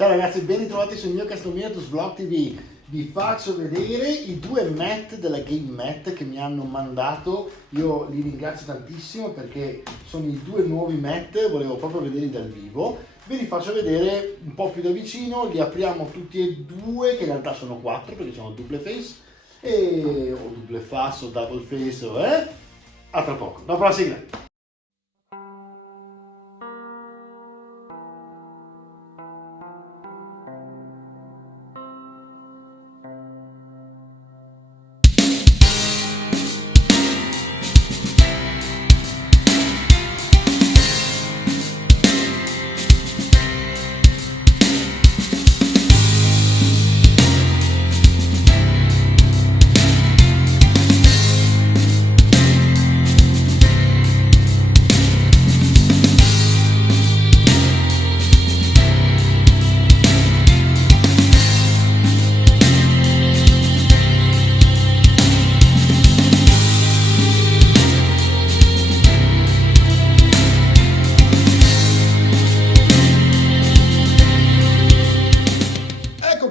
Ciao ragazzi, ben ritrovati sul mio Castomiatus Vlog TV. Vi faccio vedere i due mat della Game Mat che mi hanno mandato. Io li ringrazio tantissimo perché sono i due nuovi mat, volevo proprio vederli dal vivo. Ve li faccio vedere un po' più da vicino, li apriamo tutti e due, che in realtà sono quattro perché sono double face, o double face o double face, a tra poco, dopo la sigla.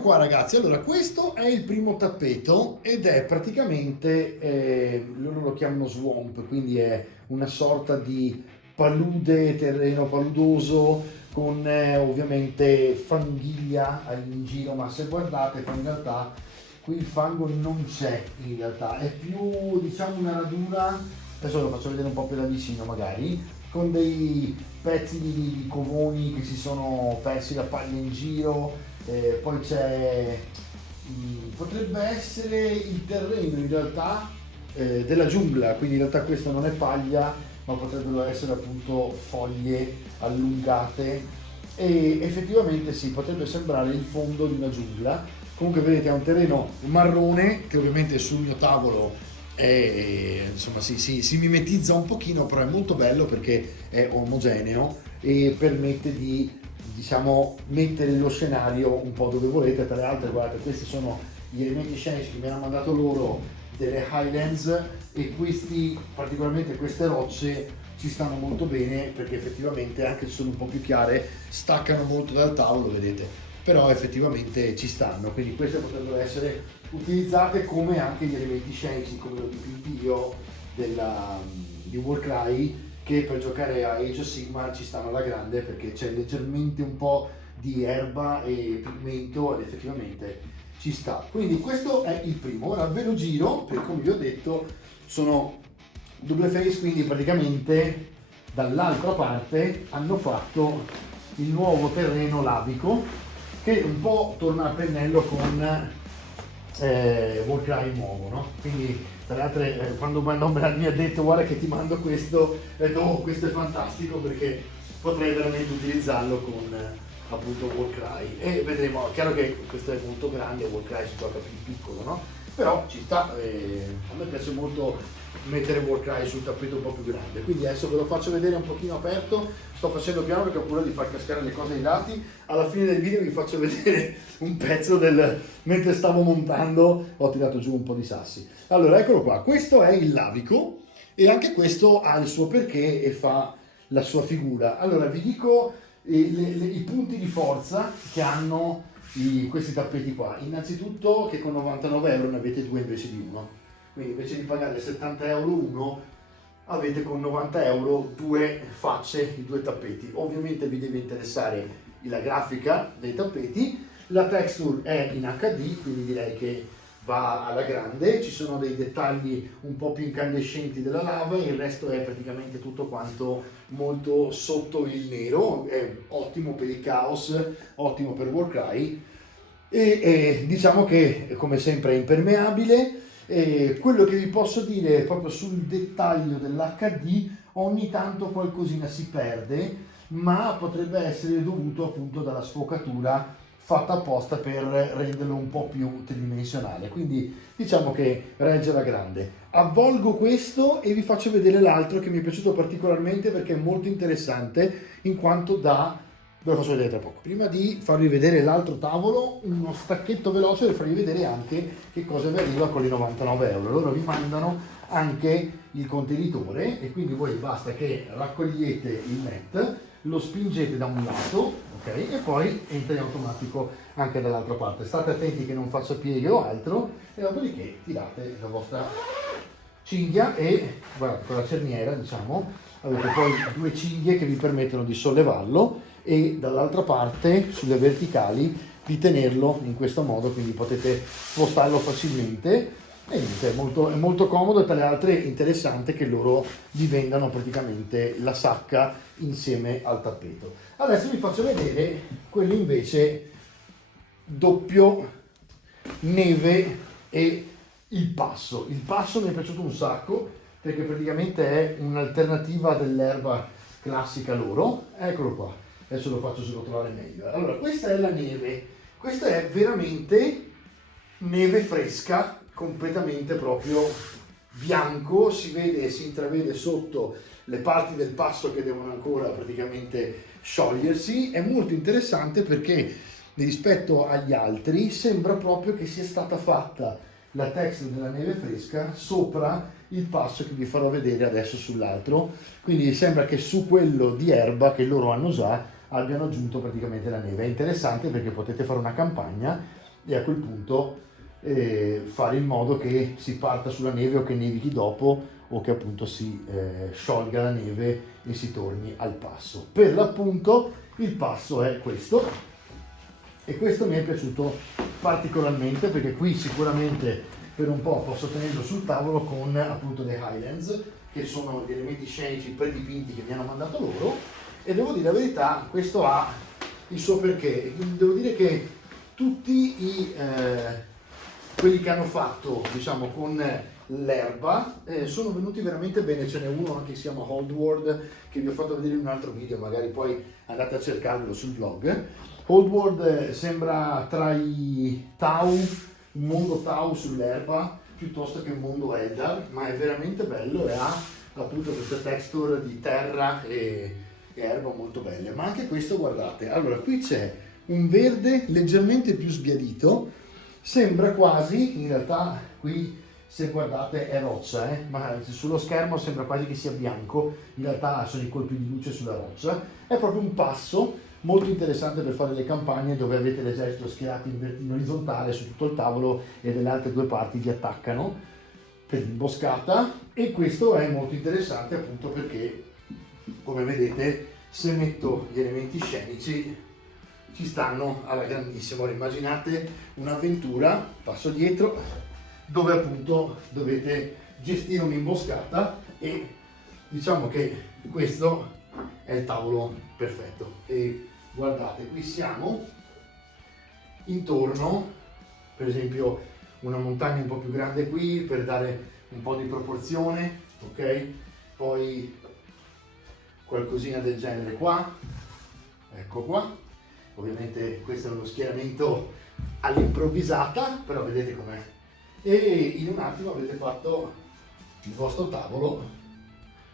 Qua ragazzi, allora questo è il primo tappeto ed è praticamente, loro lo chiamano swamp, quindi è una sorta di palude, terreno paludoso con ovviamente fanghiglia in giro, ma se guardate poi in realtà qui il fango non c'è, in realtà è più diciamo una radura, adesso lo faccio vedere un po' più da vicino magari, con dei pezzi di covoni che si sono persi la paglia in giro. Poi c'è, potrebbe essere il terreno in realtà della giungla, quindi in realtà questa non è paglia, ma potrebbero essere appunto foglie allungate e effettivamente sì, potrebbe sembrare il fondo di una giungla. Comunque vedete è un terreno marrone che ovviamente sul mio tavolo insomma si mimetizza un pochino, però è molto bello perché è omogeneo e permette di diciamo mettere lo scenario un po' dove volete. Tra le altre guardate, questi sono gli elementi scenici che mi hanno mandato loro delle Highlands e questi, particolarmente queste rocce ci stanno molto bene perché effettivamente anche se sono un po' più chiare staccano molto dal tavolo, vedete, però effettivamente ci stanno, quindi queste potrebbero essere utilizzate come anche gli elementi scenici come l'ho dipinti io di Warcry, che per giocare a Age of Sigmar ci stanno alla grande perché c'è leggermente un po' di erba e pigmento ed effettivamente ci sta. Quindi questo è il primo. Ora ve lo giro perché come vi ho detto sono double face, quindi praticamente dall'altra parte hanno fatto il nuovo terreno lavico che un po' torna a pennello con Warcry nuovo, no? Quindi tra le altre quando mi ha detto guarda che ti mando questo, ho detto oh questo è fantastico perché potrei veramente utilizzarlo con appunto Warcry e vedremo. Chiaro che questo è molto grande, Warcry si gioca più piccolo, no? Però ci sta, a me piace molto mettere Warcry sul tappeto un po' più grande, quindi adesso ve lo faccio vedere un pochino aperto, sto facendo piano perché ho paura di far cascare le cose ai lati. Alla fine del video vi faccio vedere un pezzo mentre stavo montando ho tirato giù un po' di sassi. Allora eccolo qua, questo è il lavico e anche questo ha il suo perché e fa la sua figura. Allora vi dico i punti di forza che hanno questi tappeti qua. Innanzitutto che con 99 euro ne avete due invece di uno, quindi invece di pagare 70 euro uno avete con 90 euro due facce, i due tappeti. Ovviamente vi deve interessare la grafica dei tappeti, la texture è in HD, quindi direi che va alla grande, ci sono dei dettagli un po' più incandescenti della lava, il resto è praticamente tutto quanto molto sotto il nero, è ottimo per il caos, ottimo per Warcry e diciamo che come sempre è impermeabile. Quello che vi posso dire proprio sul dettaglio dell'HD, ogni tanto qualcosina si perde, ma potrebbe essere dovuto appunto dalla sfocatura fatta apposta per renderlo un po' più tridimensionale, quindi diciamo che regge la grande. Avvolgo questo e vi faccio vedere l'altro che mi è piaciuto particolarmente perché è molto interessante in quanto ve lo faccio vedere tra poco. Prima di farvi vedere l'altro tavolo, uno stacchetto veloce per farvi vedere anche che cosa vi arriva con i 99 euro. Loro vi mandano anche il contenitore e quindi voi basta che raccogliete il net, lo spingete da un lato, ok, e poi entra in automatico anche dall'altra parte. State attenti che non faccia pieghe o altro, e dopodiché tirate la vostra cinghia e guardate, con la cerniera, diciamo, avete poi due cinghie che vi permettono di sollevarlo e dall'altra parte, sulle verticali, di tenerlo in questo modo, quindi potete spostarlo facilmente. E niente, è molto comodo, e tra le altre interessante che loro vi vendano praticamente la sacca insieme al tappeto. Adesso vi faccio vedere quelli invece doppio neve e il passo. Il passo mi è piaciuto un sacco perché praticamente è un'alternativa dell'erba classica loro. Eccolo qua, adesso lo faccio solo trovare meglio. Allora, questa è la neve, questa è veramente neve fresca, completamente proprio bianco, si vede e si intravede sotto le parti del passo che devono ancora praticamente sciogliersi. È molto interessante perché rispetto agli altri sembra proprio che sia stata fatta la texture della neve fresca sopra il passo che vi farò vedere adesso sull'altro, quindi sembra che su quello di erba che loro hanno già abbiano aggiunto praticamente la neve. È interessante perché potete fare una campagna e a quel punto fare in modo che si parta sulla neve o che nevichi dopo, o che appunto si sciolga la neve e si torni al passo. Per l'appunto il passo è questo, e questo mi è piaciuto particolarmente perché qui sicuramente per un po' posso tenerlo sul tavolo con appunto le Highlands, che sono gli elementi scenici predipinti che mi hanno mandato loro, e devo dire la verità, questo ha il suo perché. Devo dire che tutti quelli che hanno fatto, diciamo, con l'erba sono venuti veramente bene. Ce n'è uno anche che si chiama Holdward, che vi ho fatto vedere in un altro video, magari poi andate a cercarvelo sul blog. Holdward sembra tra i Tau, un mondo Tau sull'erba, piuttosto che un mondo Eldar, ma è veramente bello e ha appunto questa texture di terra e erba molto belle. Ma anche questo, guardate, allora qui c'è un verde leggermente più sbiadito, sembra quasi, in realtà qui se guardate è roccia, ma sullo schermo sembra quasi che sia bianco, in realtà sono i colpi di luce sulla roccia. È proprio un passo molto interessante per fare le campagne dove avete l'esercito schierato in orizzontale su tutto il tavolo e delle altre due parti vi attaccano per l'imboscata. E questo è molto interessante appunto perché, come vedete, se metto gli elementi scenici ci stanno alla grandissima. Ora immaginate un'avventura, passo dietro, dove appunto dovete gestire un'imboscata, e diciamo che questo è il tavolo perfetto. E guardate, qui siamo intorno, per esempio una montagna un po' più grande qui per dare un po' di proporzione, ok? Poi qualcosina del genere qua, ecco qua. Ovviamente questo è uno schieramento all'improvvisata, però vedete com'è. E in un attimo avete fatto il vostro tavolo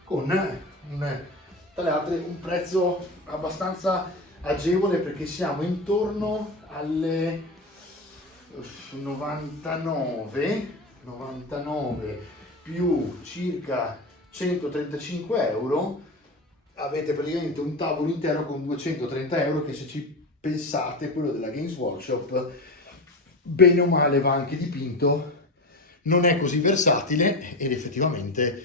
con tra le altre un prezzo abbastanza agevole, perché siamo intorno alle 99 più circa 135 euro. Avete praticamente un tavolo intero con 230 euro che, se ci pensate, quello della Games Workshop bene o male va anche dipinto, non è così versatile ed effettivamente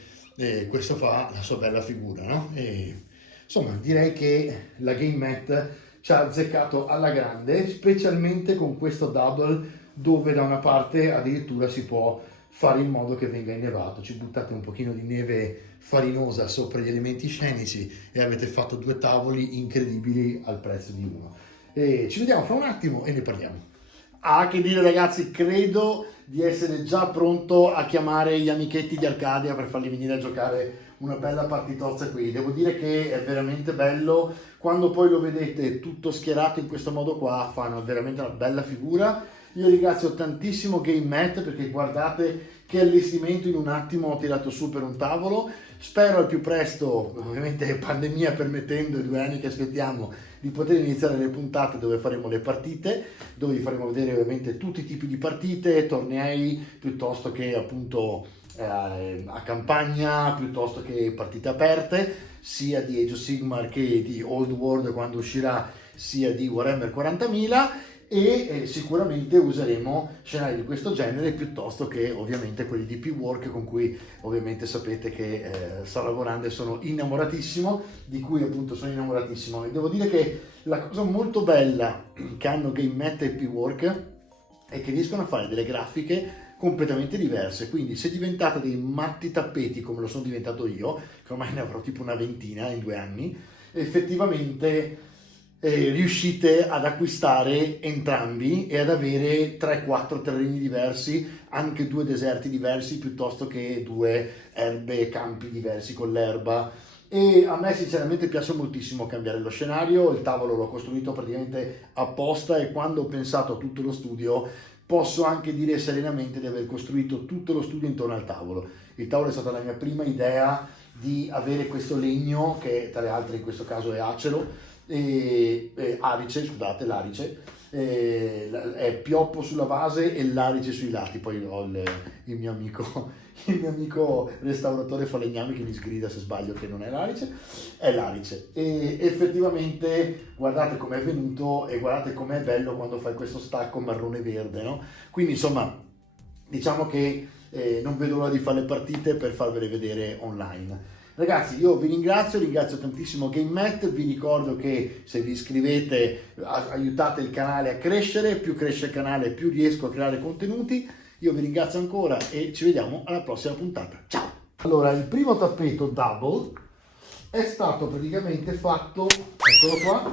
questo fa la sua bella figura, no? E, insomma, direi che la Game Mat ci ha azzeccato alla grande, specialmente con questo double dove da una parte addirittura si può fare in modo che venga innevato. Ci buttate un pochino di neve farinosa sopra gli elementi scenici e avete fatto due tavoli incredibili al prezzo di uno. E ci vediamo fra un attimo e ne parliamo. Ah, che dire ragazzi, credo di essere già pronto a chiamare gli amichetti di Arcadia per farli venire a giocare una bella partitozza qui. Devo dire che è veramente bello, quando poi lo vedete tutto schierato in questo modo qua, fanno veramente una bella figura. Io ringrazio tantissimo Game Mat perché guardate che allestimento in un attimo ho tirato su per un tavolo. Spero al più presto, ovviamente pandemia permettendo, i 2 anni che aspettiamo, di poter iniziare le puntate dove faremo le partite, dove vi faremo vedere ovviamente tutti i tipi di partite, tornei, piuttosto che appunto a campagna piuttosto che partite aperte, sia di Age of Sigmar che di Old World quando uscirà, sia di Warhammer 40.000, e sicuramente useremo scenari di questo genere piuttosto che ovviamente quelli di P-Work, con cui ovviamente sapete che sto lavorando e sono innamoratissimo, di cui appunto sono innamoratissimo. E devo dire che la cosa molto bella che hanno GameMat e P-Work è che riescono a fare delle grafiche completamente diverse, quindi se diventate dei matti tappeti come lo sono diventato io, che ormai ne avrò tipo una ventina in 2 anni, effettivamente riuscite ad acquistare entrambi e ad avere 3-4 terreni diversi, anche 2 deserti diversi piuttosto che 2 erbe e campi diversi con l'erba. E a me sinceramente piace moltissimo cambiare lo scenario. Il tavolo l'ho costruito praticamente apposta, e quando ho pensato a tutto lo studio posso anche dire serenamente di aver costruito tutto lo studio intorno al tavolo. Il tavolo è stata la mia prima idea di avere questo legno, che tra le altre in questo caso è acero, arice, scusate, l'arice, è pioppo sulla base e l'arice sui lati. Poi ho il mio amico restauratore falegnami che mi sgrida se sbaglio che non è l'arice, è l'arice. E effettivamente guardate com'è venuto e guardate com'è bello quando fai questo stacco marrone verde, no? Quindi insomma, diciamo che non vedo l'ora di fare le partite per farvele vedere online. Ragazzi, io vi ringrazio tantissimo GameMat, vi ricordo che se vi iscrivete aiutate il canale a crescere, più cresce il canale più riesco a creare contenuti. Io vi ringrazio ancora e ci vediamo alla prossima puntata. Ciao! Allora, il primo tappeto double è stato praticamente fatto, eccolo qua,